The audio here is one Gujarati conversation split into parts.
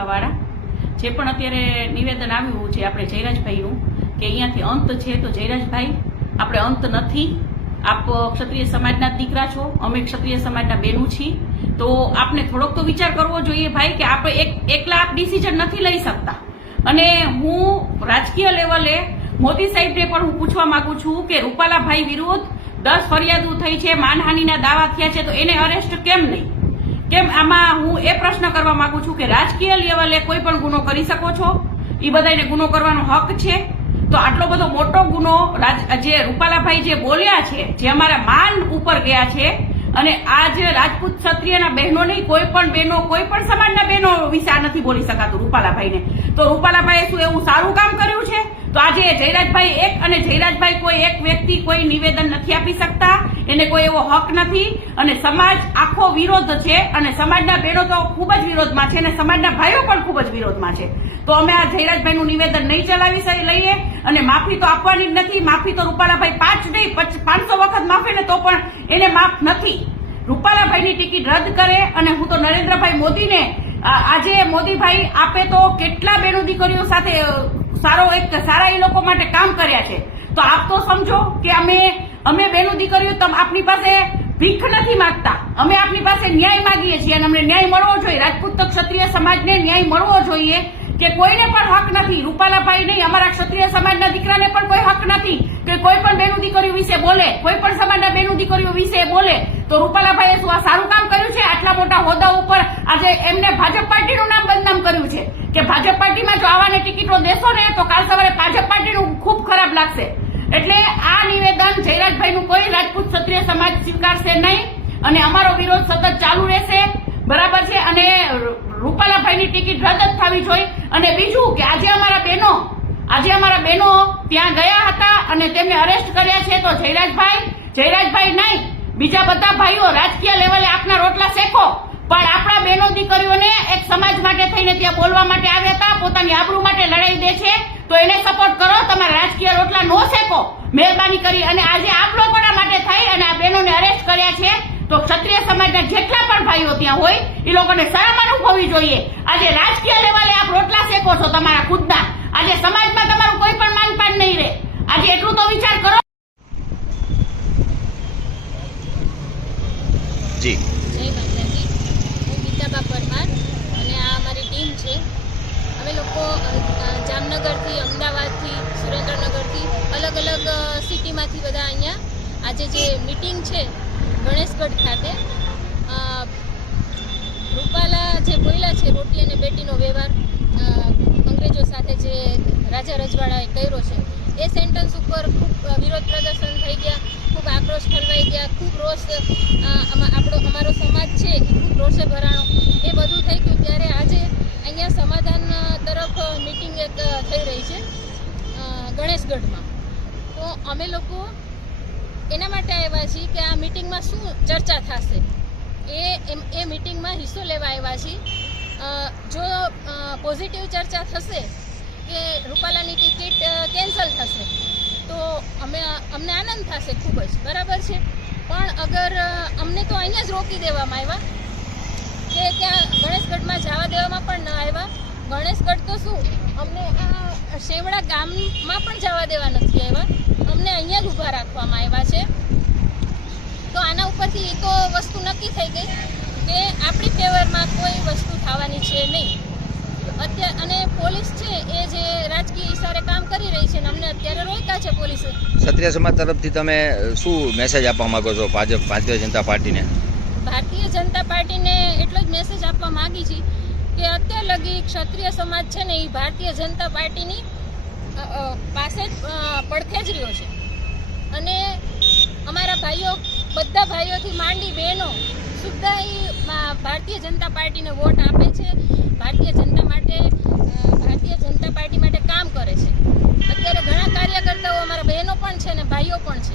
લુવાવાડા જે પણ અત્યારે નિવેદન આવ્યું છે આપણે જયરાજભાઈનું કે અહીંયાથી અંત છે, તો જયરાજભાઈ આપણે અંત નથી. આપ ક્ષત્રિય સમાજના દીકરા છો, અમે ક્ષત્રિય સમાજના બેનું છીએ, તો આપને થોડોક તો વિચાર કરવો જોઈએ ભાઈ કે આપણે એકલા આપ ડિસિઝન નથી લઈ શકતા. અને હું રાજકીય લેવલે મોદી સાહેબને પણ હું પૂછવા માંગુ છું કે રૂપાલાભાઈ વિરુદ્ધ 10 ફરિયાદો થઈ છે, માનહાનિના દાવા થયા છે, તો એને અરેસ્ટ કેમ નહીં? કેમ? આમાં હું એ પ્રશ્ન કરવા માંગુ છું કે રાજકીય લેવલે કોઈ પણ ગુનો કરી શકો છો, એ બધાને ગુનો કરવાનો હક છે. તો આટલો બધો મોટો ગુનો જે રૂપાલાભાઈ જે બોલ્યા છે, જે અમારા માન ઉપર ગયા છે, અને આજ રાજપૂત ક્ષત્રિયના બહેનો નહીં, કોઈ પણ બહેનો, કોઈ પણ સમાજના બહેનો વિશે આ નથી બોલી શકાતું રૂપાલાભાઈને. તો રૂપાલાભાઈએ શું એવું સારું કામ કર્યું છે? તો આજે જયરાજભાઈ એક અને જયરાજભાઈ કોઈ એક વ્યક્તિ કોઈ નિવેદન નથી આપી શકતા, એને કોઈ એવો હક નથી. અને સમાજ આખો વિરોધ છે, અને સમાજના બહેનો તો ખૂબ જ વિરોધમાં છે, અને સમાજના ભાઈઓ પણ ખૂબ જ વિરોધમાં છે. તો અમે આ જયરાજભાઈનું નિવેદન નહીં ચલાવી લઈએ, અને માફી તો આપવાની જ નથી. માફી તો રૂપાલાભાઈ 5 નહીં 500 વખત માફી ને તો પણ એને માફ નથી. રૂપાલાભાઈની ટિકિટ રદ કરે. અને હું તો નરેન્દ્રભાઈ મોદીને આજે મોદીભાઈ આપે તો કેટલા બહેનો દીકરીઓ સાથે સારા એ લોકો માટે કામ કર્યા છે. તો આપ તો સમજો કે અમે બહેનો દીકરીઓ આપની પાસે ભીખ નથી માંગતા, અમે આપની પાસે ન્યાય માંગીએ છીએ, અને અમને ન્યાય મળવો જોઈએ. રાજપૂત ક્ષત્રિય સમાજને ન્યાય મળવો જોઈએ કે કોઈને પણ હક નથી, રૂપાલાભાઈ નહીં, અમારા ક્ષત્રિય સમાજના દીકરાને પણ કોઈ હક નથી કે કોઈ પણ બહેનો દીકરીઓ વિશે બોલે, કોઈ પણ સમાજના બહેનો દીકરીઓ વિશે બોલે. તો રૂપાલાભાઈએ શું આ સારું કામ કર્યું છે? આટલા મોટા હોદ્દા ઉપર આજે એમને ભાજપ પાર્ટીનું નામ બદનામ કર્યું છે કે ભાજપ પાર્ટીમાં જો આવાને ટિકિટો દેશો ને તો કાલ સવારે ભાજપ પાર્ટીનું ખૂબ ખરાબ લાગશે. એટલે આ નિવેદન જયરાજભાઈનું કોઈ રાજપૂત ક્ષત્રિય સમાજ સ્વીકારશે નહીં, અને અમારો વિરોધ સતત ચાલુ રહેશે. બરાબર છે? અને રૂપાલાભાઈની ટિકિટ રદ જ થવી જોઈએ. અને બીજું કે આજે અમારા બહેનો ત્યાં ગયા હતા અને તેમને અરેસ્ટ કર્યા છે. તો જયરાજભાઈ નહીં, બીજા બધા ભાઈઓ રાજકીય લેવલે આપના રોટલા શેકો, પણ આપણા બહેનો દીકરીઓને એક સમાજ માટે થઈને ત્યાં બોલવા માટે આવ્યા હતા, પોતાની આબરૂ માટે લડાઈ દે છે, તો એને સપોર્ટ કરો. તમારા રાજકીય રોટલા નો શેકો મહેરબાની કરી. અને આજે આપ લોકોના માટે થઈ અને આ બહેનોને અરેસ્ટ કર્યા છે, તો ક્ષત્રિય સમાજના જેટલા પણ ભાઈઓ ત્યાં હોય એ લોકોને શરમ અનુભવવી જોઈએ. આજે રાજકીય લેવલે આપ રોટલા શેકો છો તમારા ખુદના, આજે સમાજમાં તમારું કોઈ પણ માનપાન નહીં રહે. આજે એટલું તો વિચાર કરો. જી જય માતાજી, હું ગીતાબા પરમાર અને આ અમારી ટીમ છે. અમે લોકો જામનગરથી, અમદાવાદથી, સુરેન્દ્રનગરથી, અલગ અલગ સિટીમાંથી બધા અહીંયા આજે જે મિટિંગ છે ગણેશગઢ ખાતે, રૂપાલા જે બોલ્યા છે રોટી અને બેટીનો વ્યવહાર અંગ્રેજો સાથે જે રાજા રજવાડાએ કર્યો છે, એ સેન્ટન્સ ઉપર ખૂબ વિરોધ પ્રદર્શન થઈ ગયા, ખૂબ આક્રોશ ઠલવાઈ ગયા, ખૂબ રોષ, અમારો સમાજ છે એ ખૂબ રોષે ભરાણો, એ બધું થઈ ગયું. ત્યારે આજે અહીંયા સમાધાન તરફ મિટિંગ એક થઈ રહી છે ગણેશગઢમાં. તો અમે લોકો એના માટે આવ્યા છીએ કે આ મિટિંગમાં શું ચર્ચા થશે એ મિટિંગમાં હિસ્સો લેવા આવ્યા છીએ. જો પોઝિટિવ ચર્ચા થશે કે રૂપાલાની ટિકિટ કેન્સલ થશે તો અમને આનંદ થશે ખૂબ જ, બરાબર છે. પણ અગર અમને તો અહીંયા જ રોકી દેવામાં આવ્યા કે ત્યાં ગણેશગઢમાં જવા દેવામાં પણ ન આવ્યા. ગણેશગઢ તો શું, અમને આ શેવડા ગામમાં પણ જવા દેવા નથી આવ્યા, અમને અહીંયા જ ઊભા રાખવામાં આવ્યા છે. તો આના ઉપરથી એ તો વસ્તુ નક્કી થઈ ગઈ કે આપણી ફેવરમાં કોઈ વસ્તુ થવાની છે નહીં. અને પોલીસ છે એ જે રાજકીય ઇશારે કામ કરી રહી છે, અને અમને અત્યારે રોક્યા છે પોલીસે. ક્ષત્રિય સમાજ તરફથી તમે શું મેસેજ આપવા માંગો છો ભારતીય જનતા પાર્ટીને? ભારતીય જનતા પાર્ટીને એટલો જ મેસેજ આપવા માંગી છે કે અત્યાર લગી ક્ષત્રિય સમાજ છે ને એ ભારતીય જનતા પાર્ટીની પાસે જ પડખે જ રહ્યો છે. અને અમારા ભાઈઓ, બધા ભાઈઓથી માંડી બહેનો સુદ્ધા એ ભારતીય જનતા પાર્ટીને વોટ આપે છે, ભારતીય જનતા પાર્ટી માટે કામ કરે છે. અત્યારે ઘણા કાર્યકર્તાઓ અમારા બહેનો પણ છે ને ભાઈઓ પણ છે.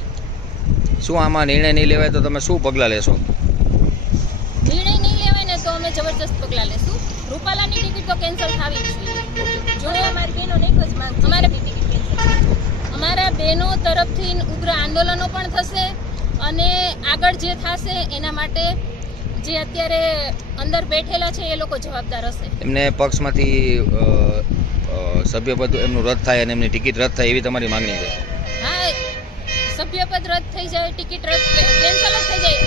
શું આમાં નિર્ણય નહીં લેવાય તો તમે શું પગલાં લેશો? નિર્ણય નહીં લેવાય ને તો અમે જબરજસ્ત પગલાં લેશું. રૂપાલાની ટિકિટ તો કેન્સલ થવી જ જોઈએ. જો અમારી બહેનો એક જ માંગ, અમારા બહેનો તરફથી ઉગ્ર આંદોલનો પણ થશે, અને આગળ જે થશે એના માટે જે અત્યારે અંદર બેઠેલા છે એ લોકો જવાબદાર હશે. એમને પક્ષમાંથી સભ્યપદ એમનું રદ થાય અને એમની ટિકિટ રદ થાય એવી તમારી માંગણી છે? હા, સભ્યપદ રદ થઈ જાય, ટિકિટ રદ કેન્સલ જ થઈ જાય